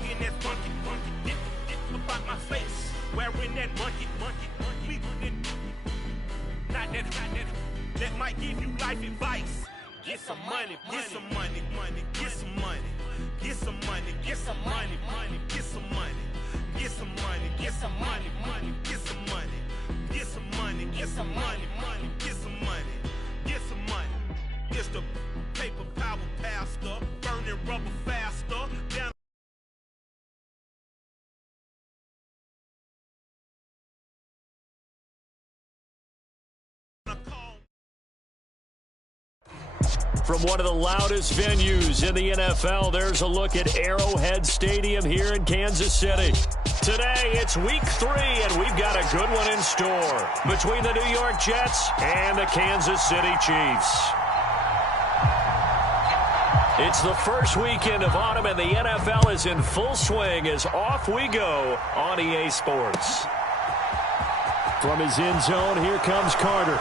talking that funky, about my face. Wearing that monkey. Not that. That might give you life advice. Get some money, get some money, get some money. Get some money, get some money, get some money. Get some money, get some money, get some money. Get some money, get some money, get some money. Get some money. It's the paper power pastor, burning rubber faster. Down From one of the loudest venues in the NFL, there's a look at Arrowhead Stadium here in Kansas City. Today, it's week 3, and we've got a good one in store between the New York Jets and the Kansas City Chiefs. It's the first weekend of autumn, and the NFL is in full swing as off we go on EA Sports. From his end zone, here comes Carter.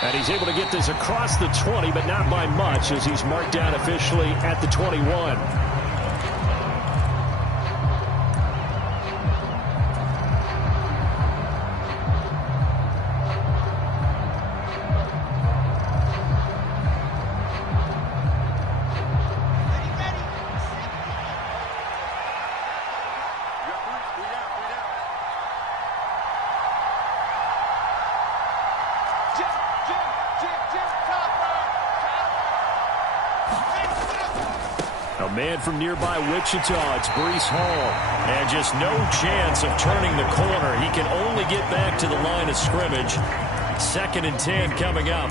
And he's able to get this across the 20, but not by much, as he's marked down officially at the 21. Man from nearby Wichita, it's Breece Hall. And just no chance of turning the corner. He can only get back to the line of scrimmage. 2nd and 10 coming up.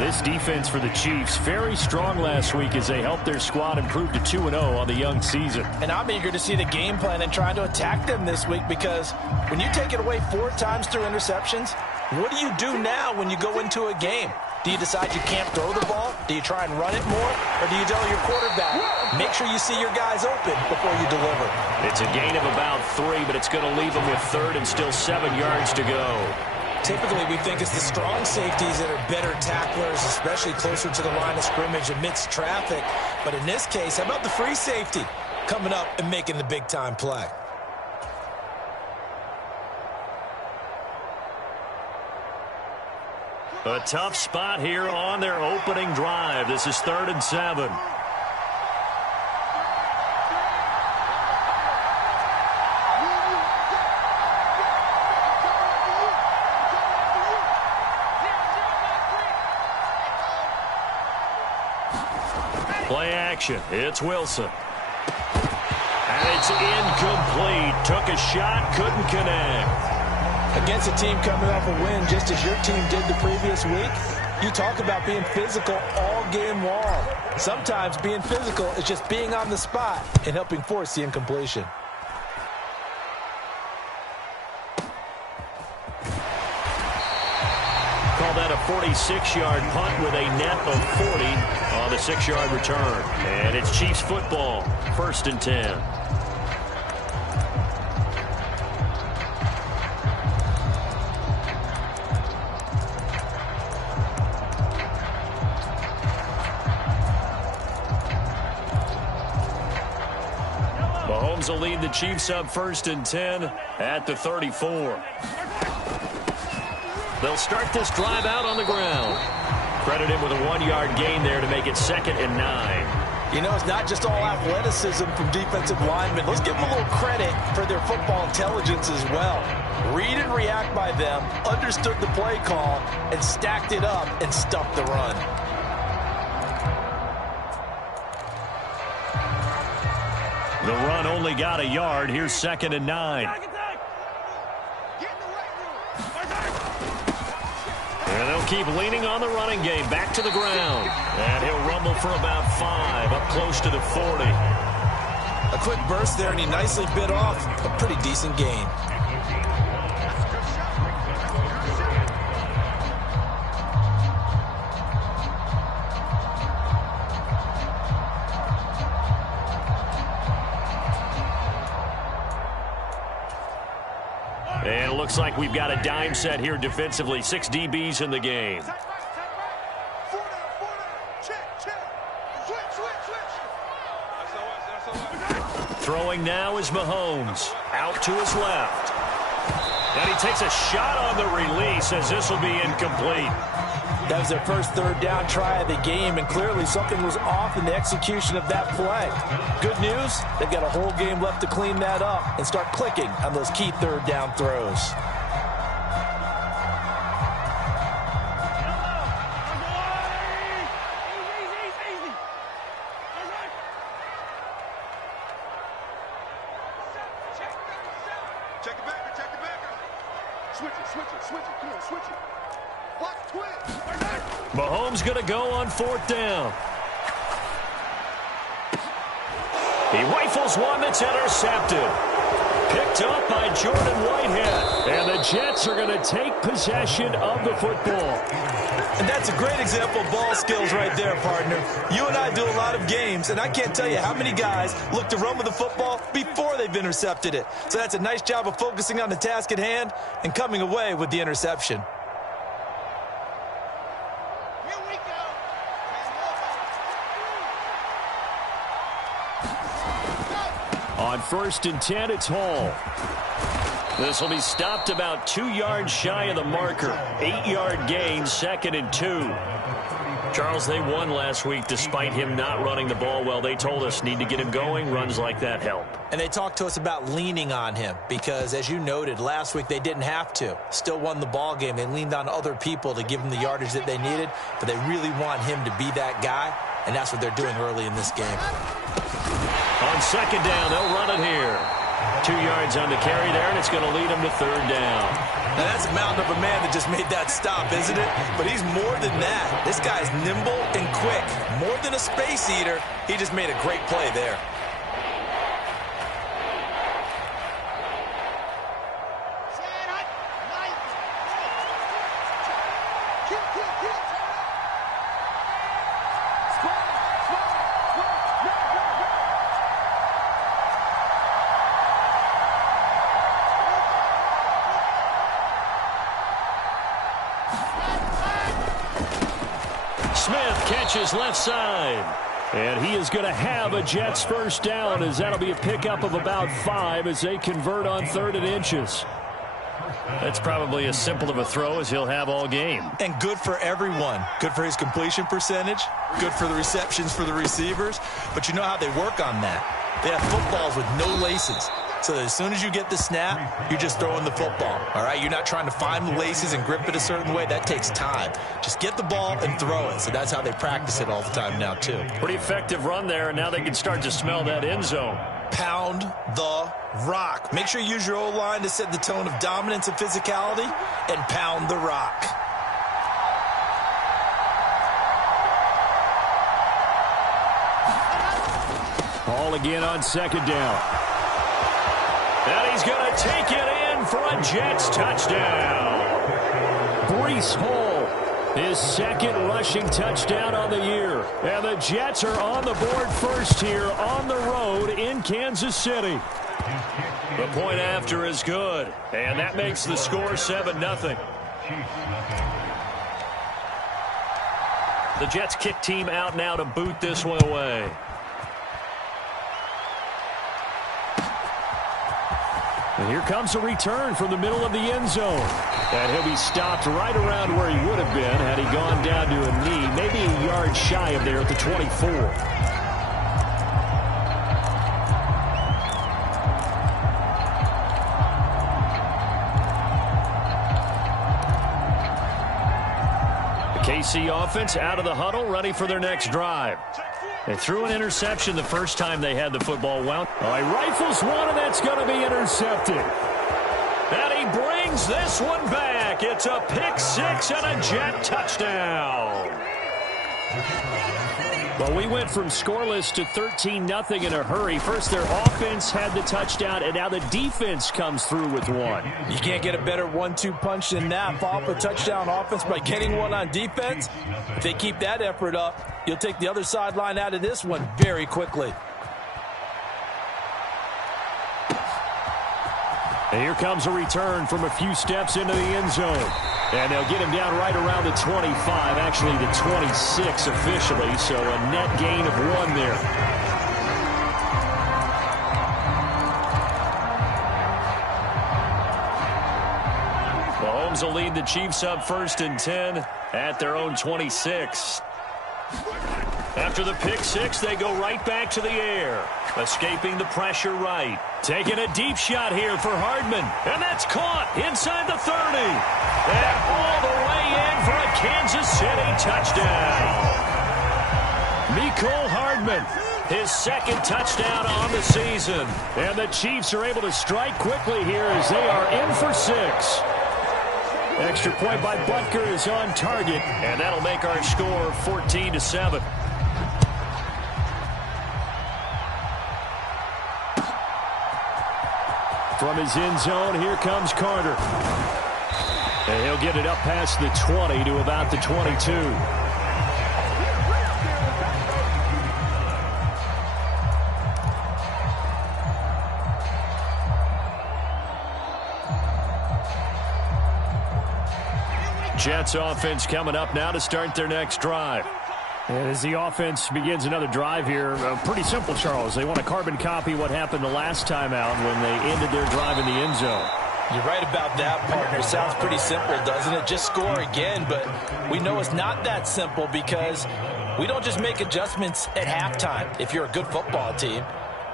This defense for the Chiefs, very strong last week as they helped their squad improve to 2-0 on the young season. And I'm eager to see the game plan and try to attack them this week, because when you take it away 4 times through interceptions, what do you do now when you go into a game? Do you decide you can't throw the ball? Do you try and run it more? Or do you tell your quarterback, make sure you see your guys open before you deliver? It's a gain of about 3, but it's going to leave them with 3rd and still 7 yards to go. Typically, we think it's the strong safeties that are better tacklers, especially closer to the line of scrimmage amidst traffic. But in this case, how about the free safety coming up and making the big-time play? A tough spot here on their opening drive. This is 3rd and 7. Play action. It's Wilson. And it's incomplete. Took a shot, couldn't connect. Against a team coming off a win just as your team did the previous week, you talk about being physical all game long. Sometimes being physical is just being on the spot and helping force the incompletion. Call that a 46-yard punt with a net of 40 on the 6-yard return. And it's Chiefs football, 1st and 10. Mahomes will lead the Chiefs up 1st and 10 at the 34. They'll start this drive out on the ground. Credit him with a 1-yard gain there to make it 2nd and 9. You know, it's not just all athleticism from defensive linemen. Let's give them a little credit for their football intelligence as well. Read and react by them, understood the play call, and stacked it up and stuffed the run. The run only got a yard. Here's 2nd and 9. And they'll keep leaning on the running game. Back to the ground. And he'll rumble for about 5, up close to the 40. A quick burst there, and he nicely bit off a pretty decent gain. And it looks like we've got a dime set here defensively. 6 DBs in the game. Throwing now is Mahomes. Out to his left. And he takes a shot on the release as this will be incomplete. That was their first third down try of the game, and clearly something was off in the execution of that play. Good news, they've got a whole game left to clean that up and start clicking on those key third down throws. Mahomes going to go on fourth down. He rifles one that's intercepted. Picked up by Jordan Whitehead. And the Jets are going to take possession of the football. And that's a great example of ball skills right there, partner. You and I do a lot of games, and I can't tell you how many guys look to run with the football before they've intercepted it. So that's a nice job of focusing on the task at hand and coming away with the interception. On 1st and 10, it's Hall. This will be stopped about 2 yards shy of the marker. 8-yard gain, 2nd and 2. Charles, they won last week despite him not running the ball well. They told us need to get him going. Runs like that help. And they talked to us about leaning on him because, as you noted, last week they didn't have to. Still won the ball game. They leaned on other people to give them the yardage that they needed, but they really want him to be that guy, and that's what they're doing early in this game. On 2nd down, they'll run it here. 2 yards on the carry there, and it's going to lead them to 3rd down. Now, that's a mountain of a man that just made that stop, isn't it? But he's more than that. This guy's nimble and quick. More than a space eater, he just made a great play there. Catches left side. And he is going to have a Jets first down, as that'll be a pickup of about 5 as they convert on 3rd and inches. That's probably as simple of a throw as he'll have all game. And good for everyone. Good for his completion percentage. Good for the receptions for the receivers. But you know how they work on that. They have footballs with no laces. So as soon as you get the snap, you're just throwing the football, all right? You're not trying to find the laces and grip it a certain way. That takes time. Just get the ball and throw it. So that's how they practice it all the time now, too. Pretty effective run there, and now they can start to smell that end zone. Pound the rock. Make sure you use your O-line to set the tone of dominance and physicality, and pound the rock. Ball again on 2nd down. And he's going to take it in for a Jets touchdown. Breece Hall, his 2nd rushing touchdown on the year. And the Jets are on the board first here on the road in Kansas City. The point after is good. And that makes the score 7-0. The Jets kick team out now to boot this one away. And here comes a return from the middle of the end zone. And he'll be stopped right around where he would have been had he gone down to a knee, maybe a yard shy of there at the 24. The KC offense out of the huddle, ready for their next drive. They threw an interception the first time they had the football wound. Oh, he rifles one, and that's going to be intercepted. And he brings this one back. It's a pick-6 and a Jet touchdown. Well, we went from scoreless to 13-0 in a hurry. First, their offense had the touchdown, and now the defense comes through with one. You can't get a better 1-2 punch than that. Follow up a touchdown offense by getting one on defense. If they keep that effort up, you'll take the other sideline out of this one very quickly. And here comes a return from a few steps into the end zone. And they'll get him down right around the 25, actually the 26 officially, so a net gain of 1 there. Rams will lead the Chiefs up 1st and 10 at their own 26. After the pick six, they go right back to the air. Escaping the pressure right. Taking a deep shot here for Hardman. And that's caught inside the 30. And all the way in for a Kansas City touchdown. Mecole Hardman, his second touchdown on the season. And the Chiefs are able to strike quickly here as they are in for 6. Extra point by Butker is on target. And that'll make our score 14-7. From his end zone, here comes Carter. And he'll get it up past the 20 to about the 22. Jets offense coming up now to start their next drive. And as the offense begins another drive here, pretty simple, Charles. They want to carbon copy what happened the last time out when they ended their drive in the end zone. You're right about that, partner. Sounds pretty simple, doesn't it? Just score again, but we know it's not that simple because we don't just make adjustments at halftime if you're a good football team.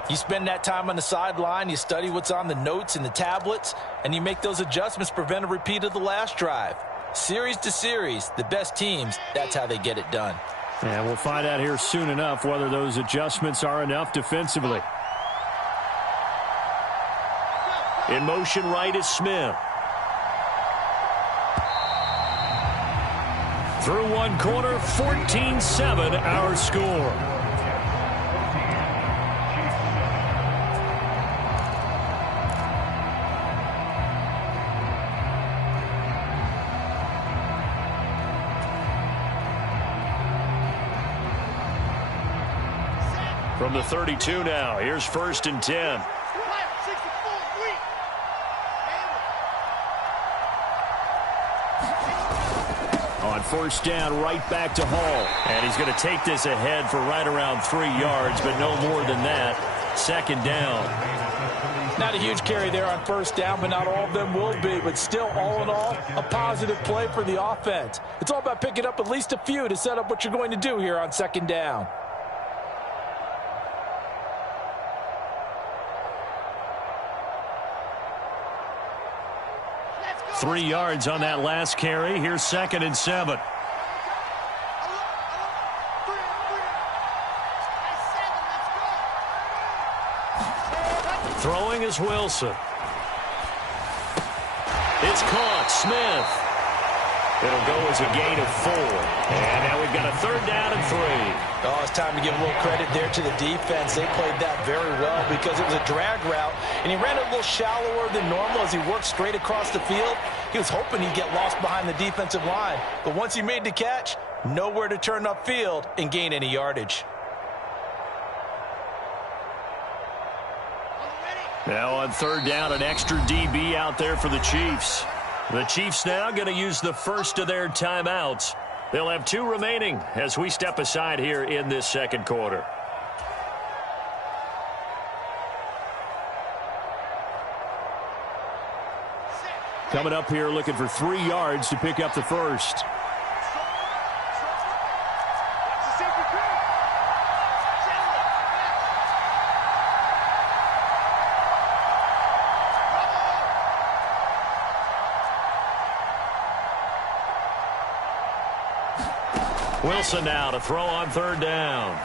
You spend that time on the sideline, you study what's on the notes and the tablets, and you make those adjustments to prevent a repeat of the last drive. Series to series, the best teams, that's how they get it done. And we'll find out here soon enough whether those adjustments are enough defensively. In motion right is Smith. Through one corner, 14-7 our score. From the 32 now, here's 1st and 10. On 1st down, right back to Hall. And he's going to take this ahead for right around 3 yards, but no more than that. 2nd down. Not a huge carry there on 1st down, but not all of them will be. But still, all in all, a positive play for the offense. It's all about picking up at least a few to set up what you're going to do here on 2nd down. Let's go. 3 yards on that last carry. Here's 2nd and 7. Throwing is Wilson. It's caught. Smith. It'll go as a gain of 4. And now we've got a 3rd down and 3. Oh, it's time to give a little credit there to the defense. They played that very well because it was a drag route, and he ran it a little shallower than normal as he worked straight across the field. He was hoping he'd get lost behind the defensive line. But once he made the catch, nowhere to turn upfield and gain any yardage. Now on 3rd down, an extra DB out there for the Chiefs. The Chiefs now going to use the first of their timeouts. They'll have 2 remaining as we step aside here in this 2nd quarter. Coming up here looking for 3 yards to pick up the first. Wilson now to throw on 3rd down.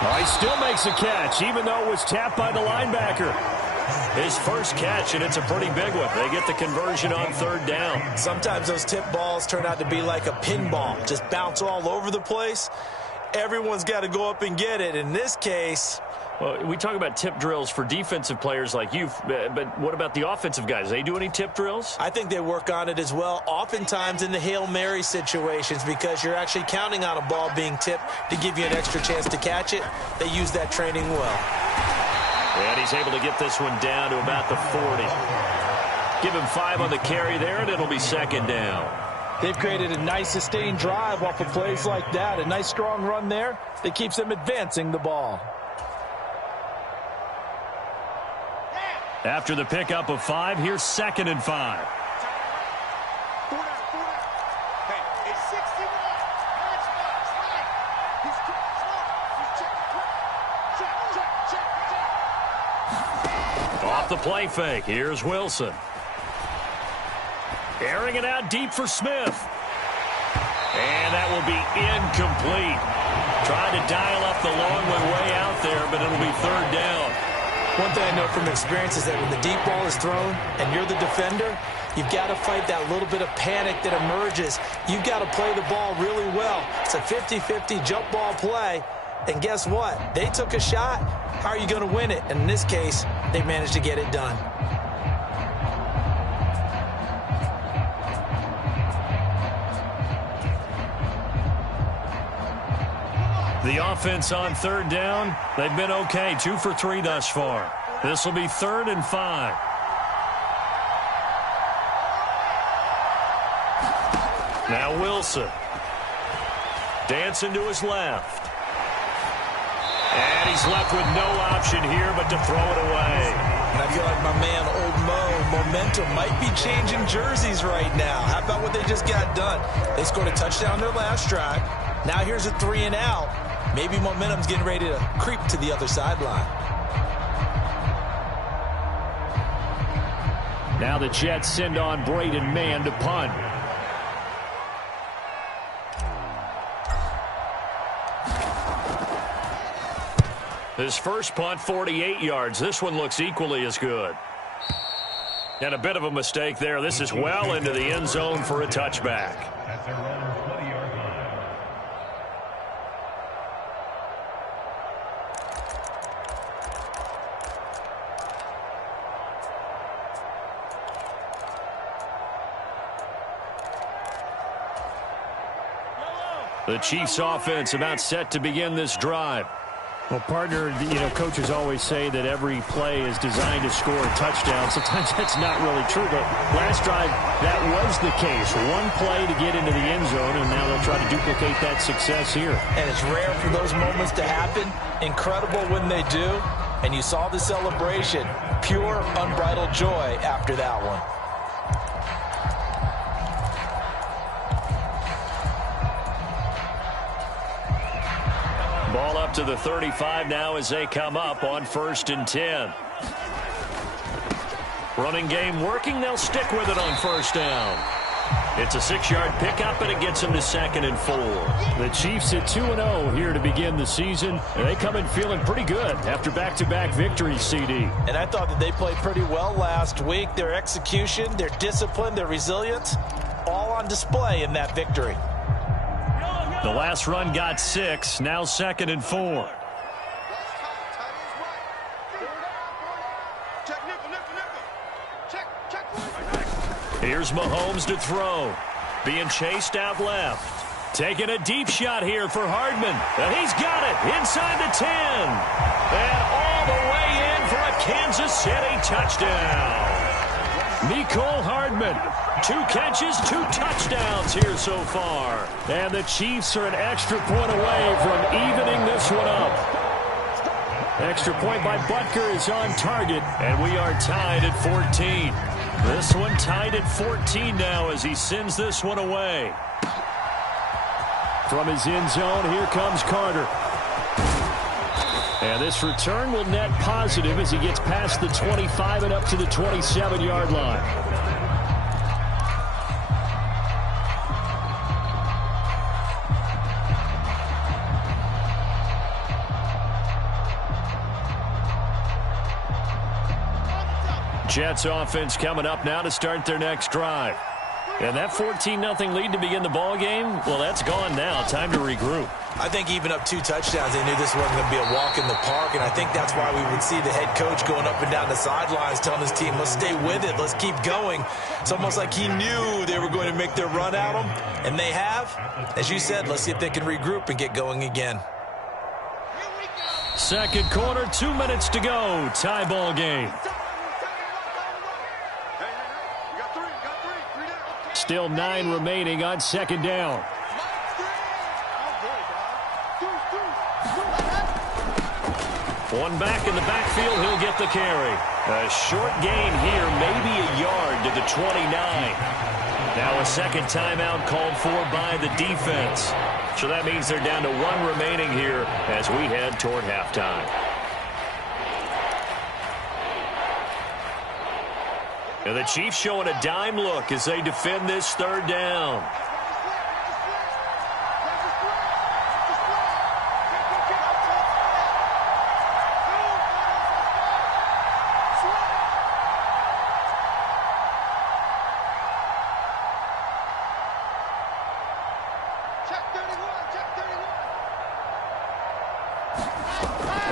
Oh, he still makes a catch, even though it was tapped by the linebacker. His first catch, and it's a pretty big one. They get the conversion on 3rd down. Sometimes those tip balls turn out to be like a pinball, just bounce all over the place. Everyone's got to go up and get it. In this case, well, we talk about tip drills for defensive players like you, but what about the offensive guys? They do any tip drills? I think they work on it as well, oftentimes in the Hail Mary situations, because you're actually counting on a ball being tipped to give you an extra chance to catch it. They use that training well. And he's able to get this one down to about the 40. Give him 5 on the carry there, and it'll be 2nd down. They've created a nice sustained drive off of plays like that. A nice strong run there that keeps them advancing the ball. After the pickup of 5, here's 2nd and 5. off the play fake. Here's Wilson. Airing it out deep for Smith. And that will be incomplete. Trying to dial up the long way out there, but it'll be third down. One thing I know from experience is that when the deep ball is thrown and you're the defender, you've got to fight that little bit of panic that emerges. You've got to play the ball really well. It's a 50-50 jump ball play. And guess what? They took a shot. How are you going to win it? And in this case, they managed to get it done. The offense on third down, they've been okay. 2 for 3 thus far. This will be 3rd and 5. Now Wilson. Dancing to his left. And he's left with no option here but to throw it away. And I feel like my man, Old Mo, momentum might be changing jerseys right now. How about what they just got done? They scored a touchdown their last drive. Now here's a 3 and out. Maybe momentum's getting ready to creep to the other sideline. Now the Jets send on Braden Mann to punt. His first punt, 48 yards. This one looks equally as good. And a bit of a mistake there. This is well into the end zone for a touchback. The Chiefs offense about set to begin this drive. Well, partner, coaches always say that every play is designed to score a touchdown. Sometimes that's not really true, but last drive, that was the case. One play to get into the end zone, and now they'll try to duplicate that success here. And it's rare for those moments to happen. Incredible when they do. And you saw the celebration. Pure, unbridled joy after that one. Ball up to the 35 now as they come up on 1st and 10. Running game working. They'll stick with it on 1st down. It's a 6-yard pickup, and it gets them to 2nd and 4. The Chiefs at 2-0 here to begin the season. They come in feeling pretty good after back-to-back victories, CD. And I thought that they played pretty well last week. Their execution, their discipline, their resilience, all on display in that victory. The last run got 6. Now 2nd and 4. Here's Mahomes to throw. Being chased out left. Taking a deep shot here for Hardman. And he's got it inside the 10. And all the way in for a Kansas City touchdown. Mecole Hardman. 2 catches, 2 touchdowns here so far. And the Chiefs are an extra point away from evening this one up. Extra point by Butker is on target. And we are tied at 14. This one tied at 14 now as he sends this one away. From his end zone, here comes Carter. And this return will net positive as he gets past the 25 and up to the 27-yard line. Jets offense coming up now to start their next drive. And that 14-0 lead to begin the ball game, well, that's gone now. Time to regroup. I think even up 2 touchdowns, they knew this wasn't going to be a walk in the park, and I think that's why we would see the head coach going up and down the sidelines telling his team, let's stay with it, let's keep going. It's almost like he knew they were going to make their run at him, and they have. As you said, let's see if they can regroup and get going again. Second quarter, 2 minutes to go. Tie ball game. Still 9 remaining on 2nd down. One back in the backfield, he'll get the carry. A short gain here, maybe a yard to the 29. Now a second timeout called for by the defense. So that means they're down to 1 remaining here as we head toward halftime. And the Chiefs showing a dime look as they defend this third down.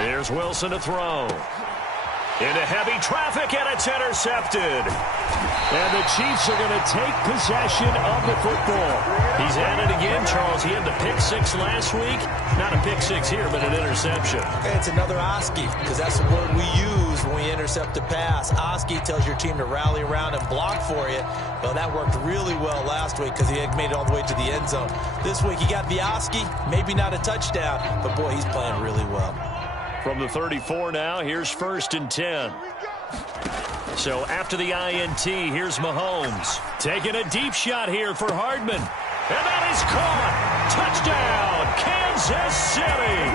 Here's Wilson to throw. Into heavy traffic, and it's intercepted. And the Chiefs are going to take possession of the football. He's at it again, Charles. He had the pick six last week. Not a pick six here, but an interception. It's another Oski, because that's the word we use when we intercept a pass. Oski tells your team to rally around and block for you. Well, that worked really well last week because he had made it all the way to the end zone. This week he got the Oski, maybe not a touchdown, but boy, he's playing really well. From the 34 now, here's 1st and 10. So after the INT, here's Mahomes. Taking a deep shot here for Hardman. And that is caught. Touchdown, Kansas City.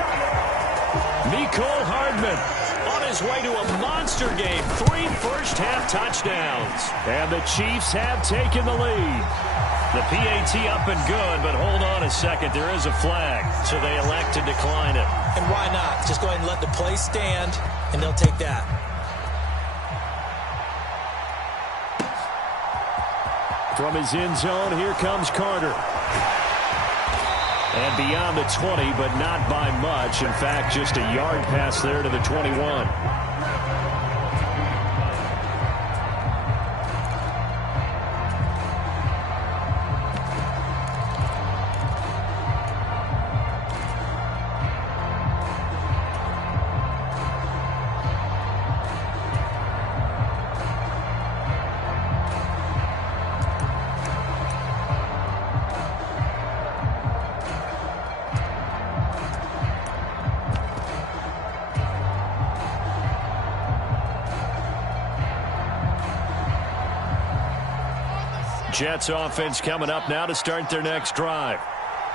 Mecole Hardman on his way to a monster game. 3 first-half touchdowns. And the Chiefs have taken the lead. The PAT up and good, but hold on a second. There is a flag, so they elect to decline it. And why not? Just go ahead and let the play stand, and they'll take that. From his end zone, here comes Carter. And beyond the 20, but not by much. In fact, just a yard pass there to the 21. Jets offense coming up now to start their next drive.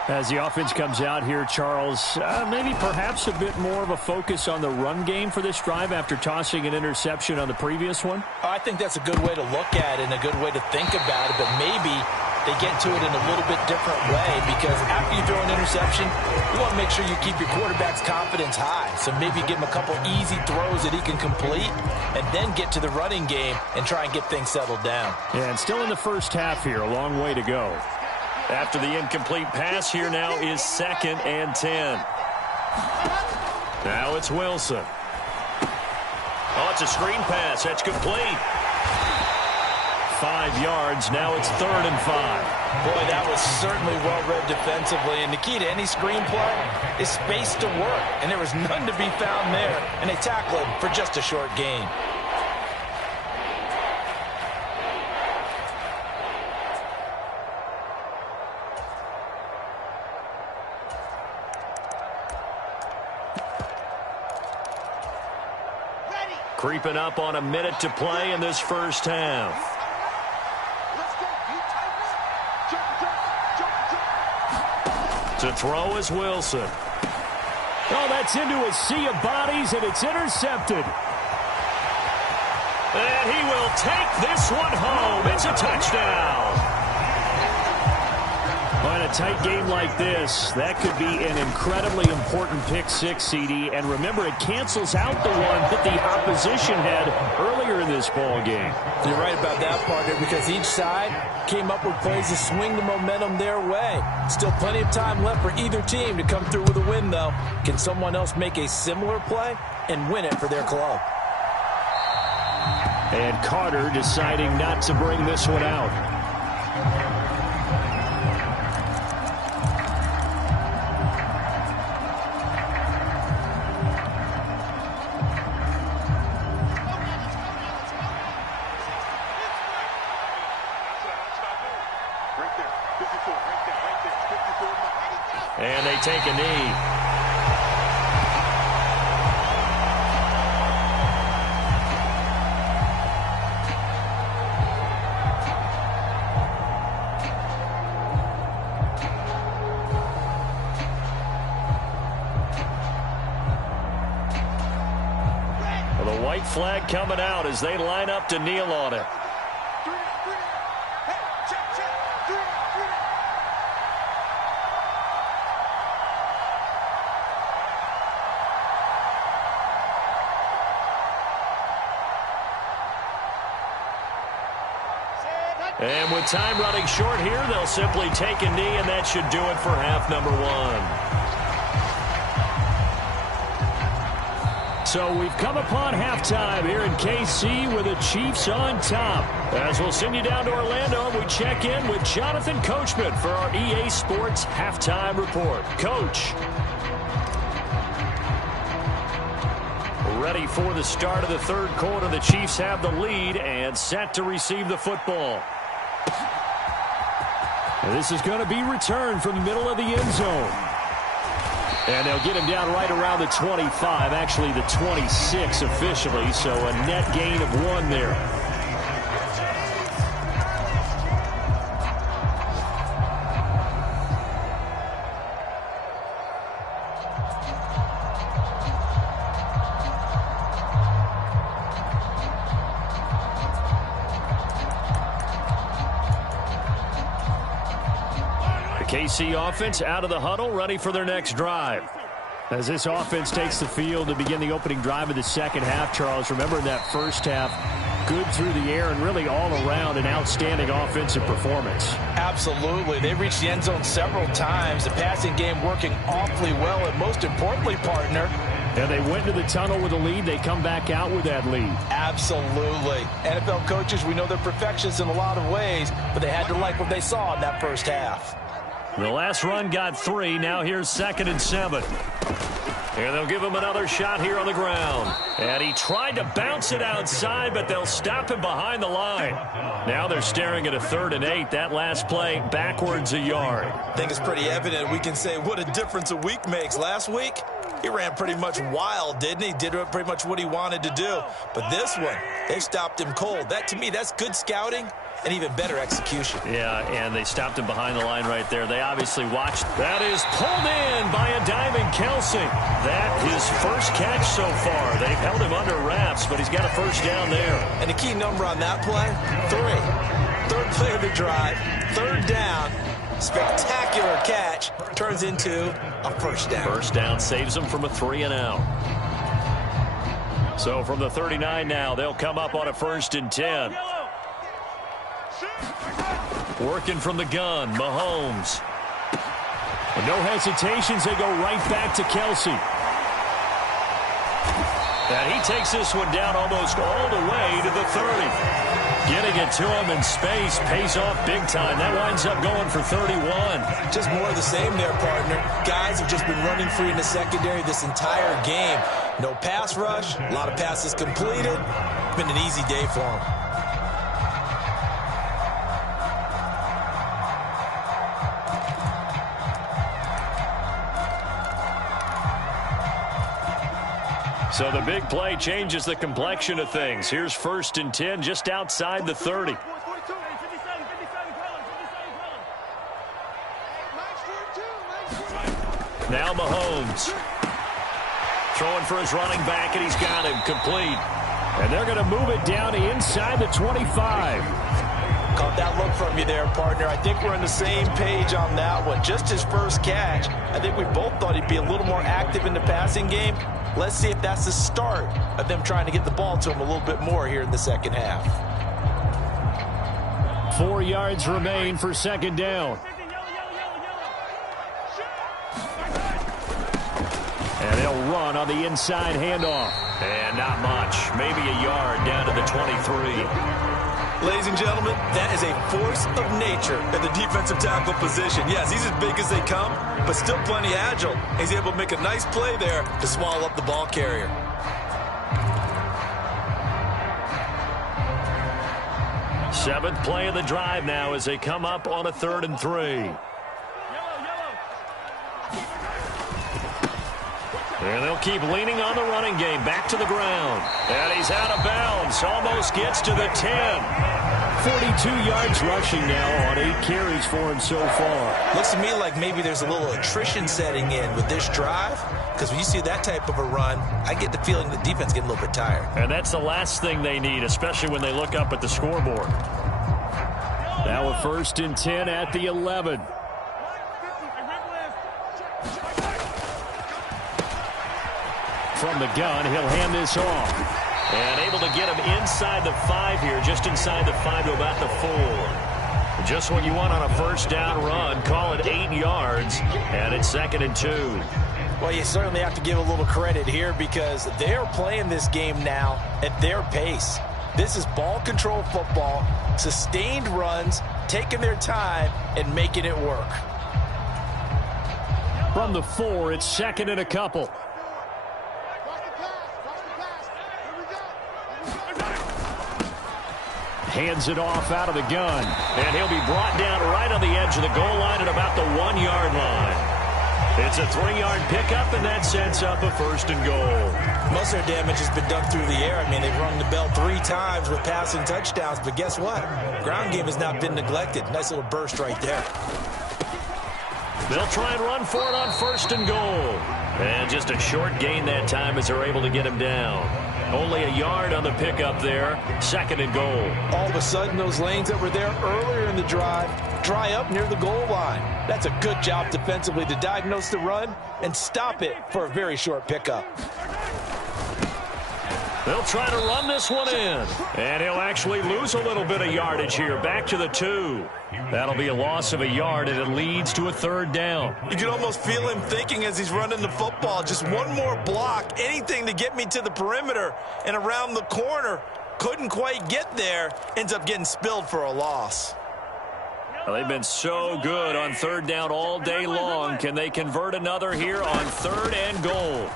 As the offense comes out here, Charles, maybe perhaps a bit more of a focus on the run game for this drive after tossing an interception on the previous one? I think that's a good way to look at it and a good way to think about it, but maybe they get to it in a little bit different way because after you throw an interception, you want to make sure you keep your quarterback's confidence high. So maybe give him a couple easy throws that he can complete and then get to the running game and try and get things settled down. Yeah, and still in the first half here, a long way to go. After the incomplete pass, here now is 2nd and 10. Now it's Wilson. Oh, it's a screen pass. That's complete. 5 yards. Now it's 3rd and 5. Boy, that was certainly well-read defensively. And the key to any screenplay is space to work. And there was none to be found there. And they tackle him for just a short gain. Creeping up on a minute to play in this first half. To throw is Wilson. Oh, that's into a sea of bodies, and it's intercepted. And he will take this one home. It's a touchdown. Well, in a tight game like this, that could be an incredibly important pick six, CD. And remember, it cancels out the one that the opposition had earlier in this ball game. You're right about that, partner, because each side came up with plays to swing the momentum their way. Still plenty of time left for either team to come through with a win, though. Can someone else make a similar play and win it for their club? And Carter deciding not to bring this one out. And they take a knee. Well, the white flag coming out as they line up to kneel on it. And with time running short here, they'll simply take a knee, and that should do it for half number one. So we've come upon halftime here in KC with the Chiefs on top. As we'll send you down to Orlando, we check in with Jonathan Coachman for our EA Sports Halftime Report. Coach. Ready for the start of the third quarter. The Chiefs have the lead and set to receive the football. This is going to be returned from the middle of the end zone. And they'll get him down right around the 25, actually the 26 officially, so a net gain of 1 there. KC offense out of the huddle, ready for their next drive. As this offense takes the field to begin the opening drive of the second half, Charles, remember in that first half, good through the air and really all around an outstanding offensive performance. Absolutely. They reached the end zone several times. The passing game working awfully well, and most importantly, partner, and they went to the tunnel with a lead. They come back out with that lead. Absolutely. NFL coaches, we know they're perfectionists in a lot of ways, but they had to like what they saw in that first half. The last run got 3. Now here's 2nd and 7. And they'll give him another shot here on the ground. And he tried to bounce it outside, but they'll stop him behind the line. Now they're staring at a 3rd and 8. That last play backwards a yard. I think it's pretty evident. We can say what a difference a week makes. Last week, he ran pretty much wild, didn't he? Did pretty much what he wanted to do. But this one, they stopped him cold. That, to me, that's good scouting and even better execution. Yeah, and they stopped him behind the line right there. They obviously watched. That is pulled in by a Diamond Kelsey. That his first catch so far. They've held him under wraps, but he's got a first down there. And the key number on that play, 3. Third play of the drive, 3rd down. Spectacular catch turns into a first down. First down saves them from a 3 and out. So from the 39 now, they'll come up on a 1st and 10. Working from the gun, Mahomes. And no hesitations, they go right back to Kelsey. And he takes this one down almost all the way to the 30. Getting it to him in space pays off big time. That winds up going for 31. Just more of the same there, partner. Guys have just been running free in the secondary this entire game. No pass rush, a lot of passes completed. Been an easy day for them. So the big play changes the complexion of things. Here's 1st and 10 just outside the 30. Now Mahomes. Throwing for his running back, and he's got him complete. And they're going to move it down to inside the 25. Caught that look from you there, partner. I think we're on the same page on that one. Just his first catch. I think we both thought he'd be a little more active in the passing game. Let's see if that's the start of them trying to get the ball to him a little bit more here in the second half. 4 yards remain for 2nd down. And they'll run on the inside handoff. And not much. Maybe a yard down to the 23. Ladies and gentlemen, that is a force of nature at the defensive tackle position. Yes, he's as big as they come, but still plenty agile. He's able to make a nice play there to swallow up the ball carrier. Seventh play of the drive now as they come up on a 3rd and 3. And they'll keep leaning on the running game. Back to the ground. And he's out of bounds. Almost gets to the 10. 42 yards rushing now on 8 carries for him so far. Looks to me like maybe there's a little attrition setting in with this drive. Because when you see that type of a run, I get the feeling the defense getting a little bit tired. And that's the last thing they need, especially when they look up at the scoreboard. Now a 1st and 10 at the 11. From the gun, he'll hand this off. And able to get him inside the 5 here, just inside the 5 to about the 4. Just what you want on a first down run. Call it 8 yards, and it's 2nd and 2. Well, you certainly have to give a little credit here because they're playing this game now at their pace. This is ball control football, sustained runs, taking their time, and making it work. From the 4, it's 2nd and a couple. Hands it off out of the gun. And he'll be brought down right on the edge of the goal line at about the 1-yard line. It's a 3-yard pickup, and that sets up a 1st and goal. Most of their damage has been done through the air. I mean, they've rung the bell 3 times with passing touchdowns, but guess what? Ground game has not been neglected. Nice little burst right there. They'll try and run for it on 1st and goal. And just a short gain that time as they're able to get him down. Only a yard on the pickup there. 2nd and goal. All of a sudden, those lanes that were there earlier in the drive dry up near the goal line. That's a good job defensively to diagnose the run and stop it for a very short pickup. They'll try to run this one in. And he'll actually lose a little bit of yardage here. Back to the 2. That'll be a loss of a yard, and it leads to a 3rd down. You can almost feel him thinking as he's running the football. Just one more block, anything to get me to the perimeter and around the corner. Couldn't quite get there. Ends up getting spilled for a loss. Well, they've been so good on 3rd down all day long. Can they convert another here on 3rd and goal?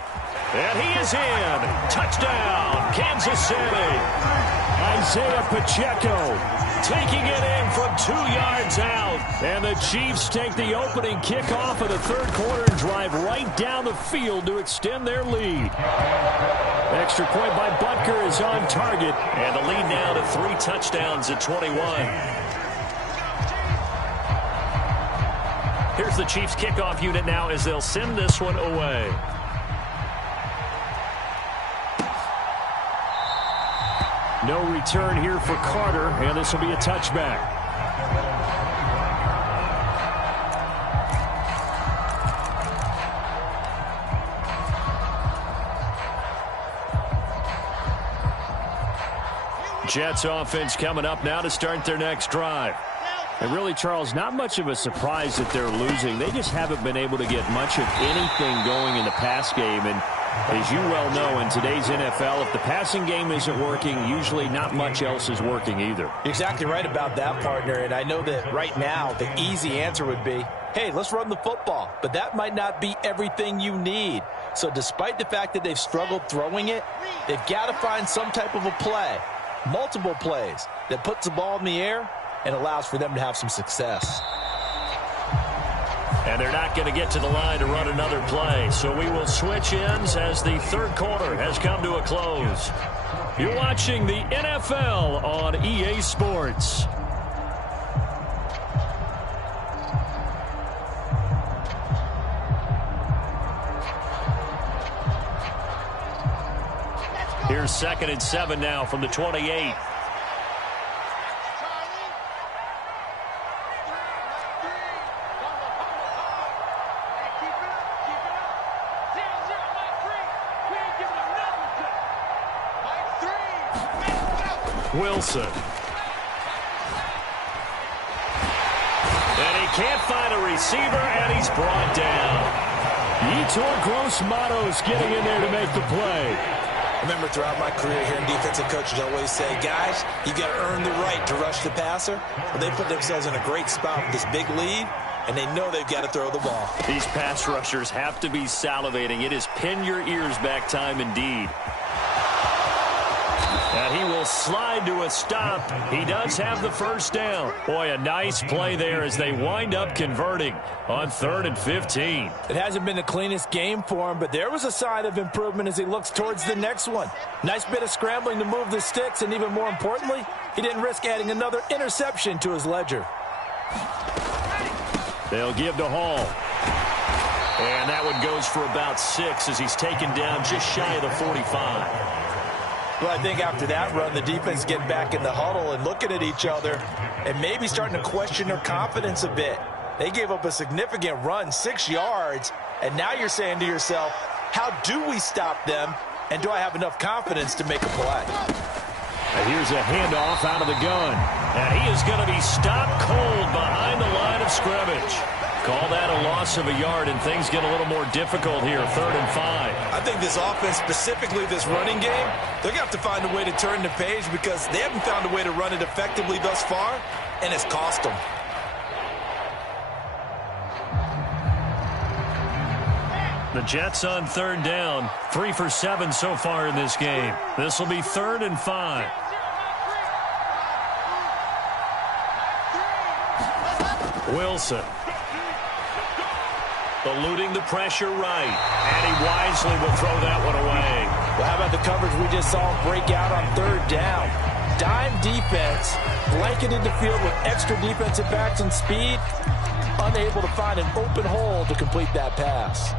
And he is in. Touchdown, Kansas City. Isaiah Pacheco taking it in from 2 yards out. And the Chiefs take the opening kickoff of the 3rd quarter and drive right down the field to extend their lead. Extra point by Butker is on target. And the lead now to 3 touchdowns at 21. Here's the Chiefs kickoff unit now as they'll send this one away. No return here for Carter, and this will be a touchback. Jets offense coming up now to start their next drive. And really, Charles, not much of a surprise that they're losing. They just haven't been able to get much of anything going in the pass game. And as you well know, in today's NFL, if the passing game isn't working, usually not much else is working either. You're exactly right about that, partner. And I know that right now the easy answer would be, hey, let's run the football. But that might not be everything you need. So despite the fact that they've struggled throwing it, they've got to find some type of a play, multiple plays, that puts the ball in the air and allows for them to have some success. And they're not going to get to the line to run another play. So we will switch ends as the 3rd quarter has come to a close. You're watching the NFL on EA Sports. Here's 2nd and 7 now from the 28. Wilson. And he can't find a receiver, and he's brought down. Yetur Gross-Matos getting in there to make the play. I remember throughout my career hearing defensive coaches always say, guys, you got to earn the right to rush the passer. Well, they put themselves in a great spot with this big lead, and they know they've got to throw the ball. These pass rushers have to be salivating. It is pin your ears back time indeed. And he will slide to a stop. He does have the 1st down. Boy, a nice play there as they wind up converting on 3rd and 15. It hasn't been the cleanest game for him, but there was a sign of improvement as he looks towards the next one. Nice bit of scrambling to move the sticks, and even more importantly, he didn't risk adding another interception to his ledger. They'll give to Hall. And that one goes for about 6 as he's taken down just shy of the 45. Well, I think after that run, the defense getting back in the huddle and looking at each other and maybe starting to question their confidence a bit. They gave up a significant run, 6 yards, and now you're saying to yourself, how do we stop them And do I have enough confidence to make a play? And here's a handoff out of the gun. And he is going to be stopped cold behind the line of scrimmage. Call that a loss of a yard, and things get a little more difficult here, 3rd and 5. I think this offense, specifically this running game, they're going to have to find a way to turn the page because they haven't found a way to run it effectively thus far, and it's cost them. The Jets on 3rd down, 3 for 7 so far in this game. This will be 3rd and 5. Wilson. Eluding the pressure right. And he wisely will throw that one away. Well, how about the coverage we just saw him break out on 3rd down? Dime defense, blanketed the field with extra defensive backs and speed, unable to find an open hole to complete that pass.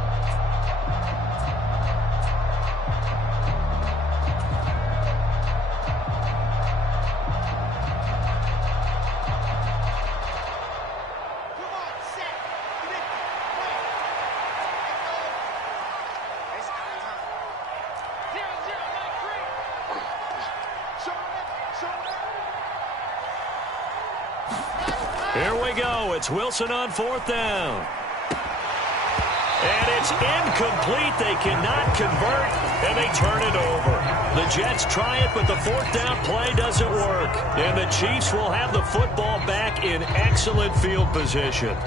Here we go. It's Wilson on 4th down. And it's incomplete. They cannot convert, and they turn it over. The Jets try it, but the 4th down play doesn't work. And the Chiefs will have the football back in excellent field position.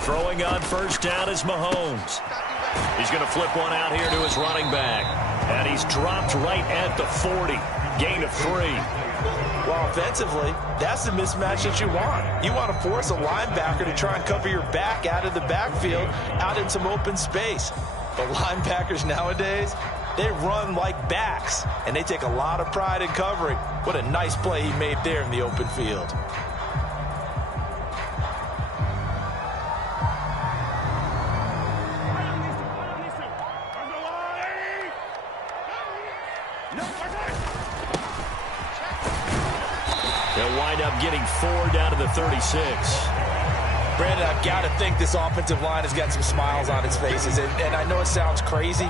Throwing on 1st down is Mahomes. He's going to flip one out here to his running back. And he's dropped right at the 40. Gain of 3. Well, offensively, that's the mismatch that you want. You want to force a linebacker to try and cover your back out of the backfield, out in some open space. But linebackers nowadays, they run like backs, and they take a lot of pride in covering. What a nice play he made there in the open field. They'll wind up getting 4 down to the 36. Brandon, I've got to think this offensive line has got some smiles on its faces. And I know it sounds crazy,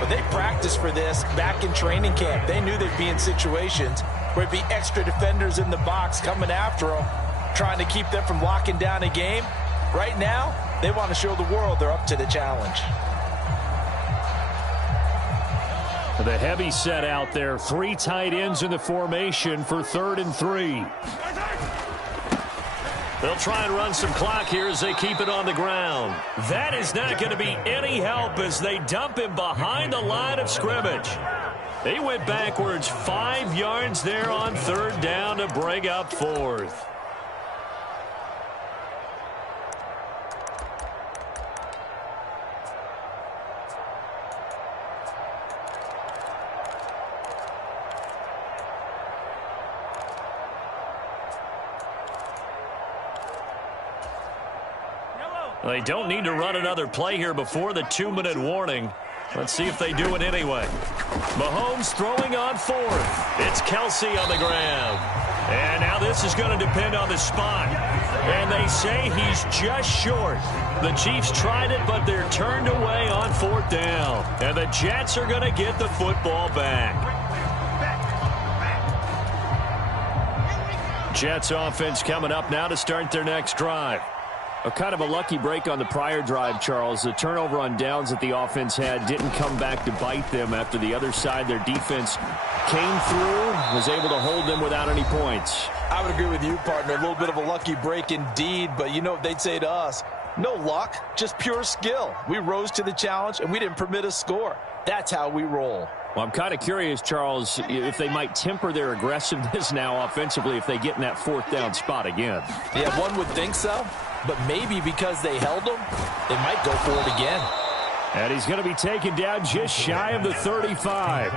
but they practiced for this back in training camp. They knew they'd be in situations where it'd be extra defenders in the box coming after them, trying to keep them from locking down a game. Right now, they want to show the world they're up to the challenge. The heavy set out there. 3 tight ends in the formation for 3rd and 3. They'll try and run some clock here as they keep it on the ground. That is not going to be any help as they dump him behind the line of scrimmage. He went backwards 5 yards there on 3rd down to bring up 4th. They don't need to run another play here before the 2-minute warning. Let's see if they do it anyway. Mahomes throwing on 4th. It's Kelsey on the ground. And now this is going to depend on the spot. And they say he's just short. The Chiefs tried it, but they're turned away on 4th down. And the Jets are going to get the football back. Jets offense coming up now to start their next drive. A kind of a lucky break on the prior drive, Charles. The turnover on downs that the offense had didn't come back to bite them after the other side. Their defense came through, was able to hold them without any points. I would agree with you, partner. A little bit of a lucky break indeed, but you know what they'd say to us? No luck, just pure skill. We rose to the challenge, and we didn't permit a score. That's how we roll. Well, I'm kind of curious, Charles, if they might temper their aggressiveness now offensively if they get in that 4th down spot again. Yeah, one would think so. But maybe because they held him, they might go for it again. And he's going to be taken down just shy of the 35.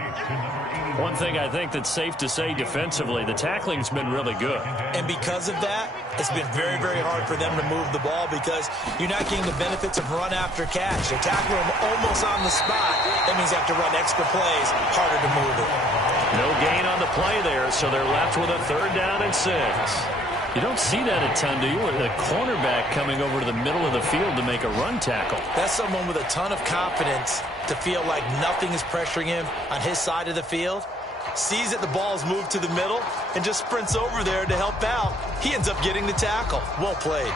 One thing I think that's safe to say defensively, the tackling's been really good. And because of that, it's been very, very hard for them to move the ball because you're not getting the benefits of run after catch. They're tackling them almost on the spot. That means they have to run extra plays, harder to move it. No gain on the play there, so they're left with a 3rd down and 6. You don't see that a ton, do you? The cornerback coming over to the middle of the field to make a run tackle. That's someone with a ton of confidence to feel like nothing is pressuring him on his side of the field. Sees that the ball's moved to the middle and just sprints over there to help out. He ends up getting the tackle. Well played.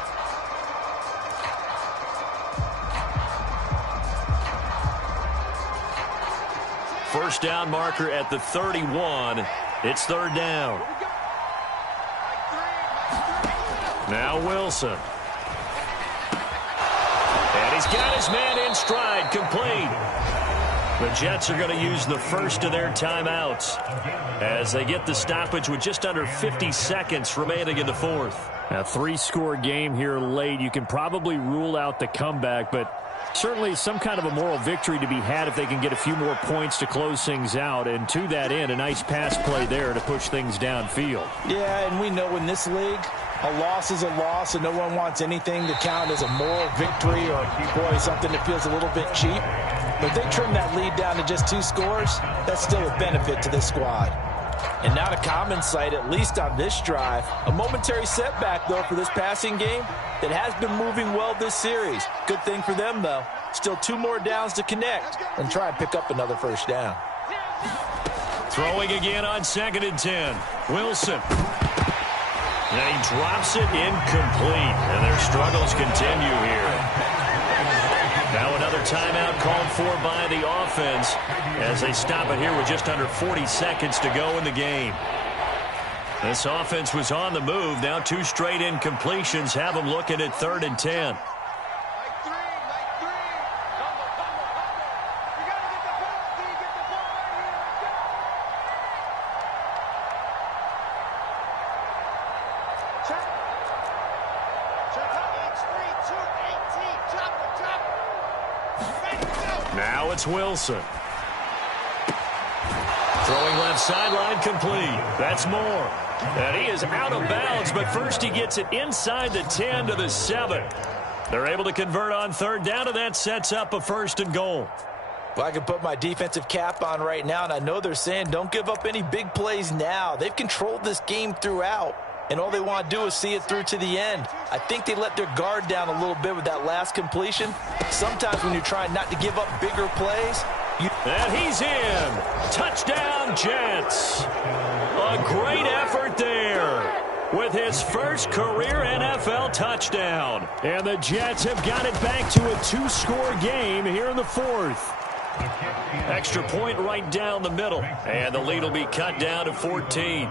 First down marker at the 31. It's 3rd down. Now Wilson. And he's got his man in stride, complete. The Jets are going to use the first of their timeouts as they get the stoppage with just under 50 seconds remaining in the 4th. A 3-score game here late. You can probably rule out the comeback, but certainly some kind of a moral victory to be had if they can get a few more points to close things out. And to that end, a nice pass play there to push things downfield. Yeah, and we know in this league, a loss is a loss, and no one wants anything to count as a moral victory or, boy, something that feels a little bit cheap. But if they trim that lead down to just 2 scores, that's still a benefit to this squad. And not a common sight, at least on this drive. A momentary setback, though, for this passing game that has been moving well this series. Good thing for them, though. Still 2 more downs to connect and try and pick up another first down. Throwing again on 2nd and 10. Wilson. And he drops it incomplete. And their struggles continue here. Now another timeout called for by the offense as they stop it here with just under 40 seconds to go in the game. This offense was on the move. Now 2 straight incompletions have them looking at 3rd and 10. Now it's Wilson. Throwing left sideline, complete. That's Moore. And he is out of bounds, but first he gets it inside the 10 to the 7. They're able to convert on 3rd down, and that sets up a 1st and goal. Well, I can put my defensive cap on right now, and I know they're saying don't give up any big plays now. They've controlled this game throughout, and all they want to do is see it through to the end. I think they let their guard down a little bit with that last completion. Sometimes when you're trying not to give up bigger plays, and he's in. Touchdown, Jets. A great effort there with his first career NFL touchdown. And the Jets have got it back to a 2-score game here in the 4th. Extra point right down the middle. And the lead will be cut down to 14.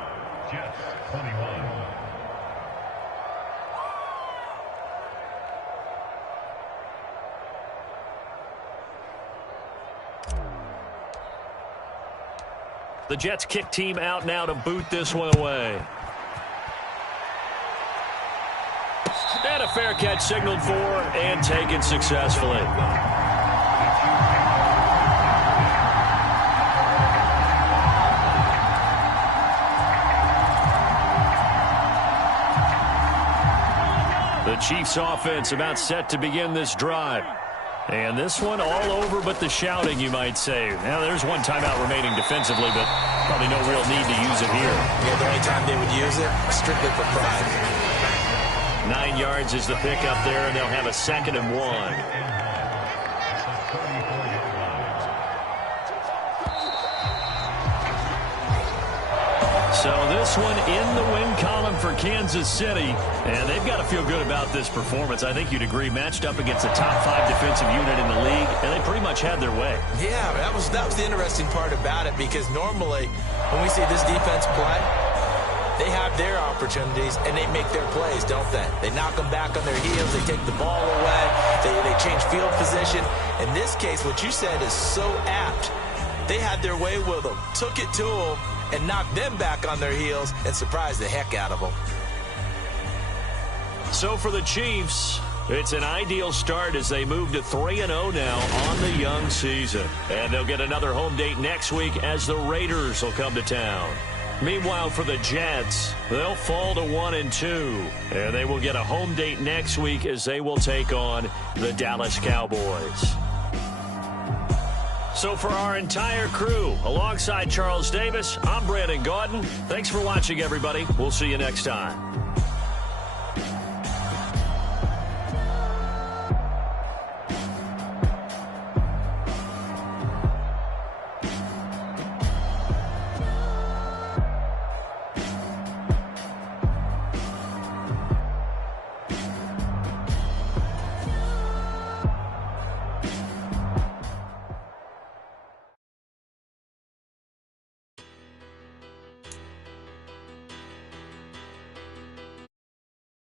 The Jets kick team out now to boot this one away. And a fair catch signaled for and taken successfully. The Chiefs offense about set to begin this drive. And this one all over but the shouting, you might say. Now, there's one timeout remaining defensively, but probably no real need to use it here. Yeah, the only time they would use it, strictly for pride. 9 yards is the pickup there, and they'll have a 2nd and 1. So this one in the win column for Kansas City, and they've got to feel good about this performance. I think you'd agree, matched up against a top 5 defensive unit in the league, and they pretty much had their way. Yeah, that was the interesting part about it, because normally when we see this defense play, they have their opportunities and they make their plays, don't they? They knock them back on their heels, they take the ball away, they change field position. In this case, what you said is so apt. They had their way with them, took it to them, and knocked them back on their heels and surprised the heck out of them. So for the Chiefs, it's an ideal start as they move to 3-0 now on the young season. And they'll get another home date next week as the Raiders will come to town. Meanwhile, for the Jets, they'll fall to 1-2. And they will get a home date next week as they will take on the Dallas Cowboys. So for our entire crew, alongside Charles Davis, I'm Brandon Gaudin. Thanks for watching, everybody. We'll see you next time.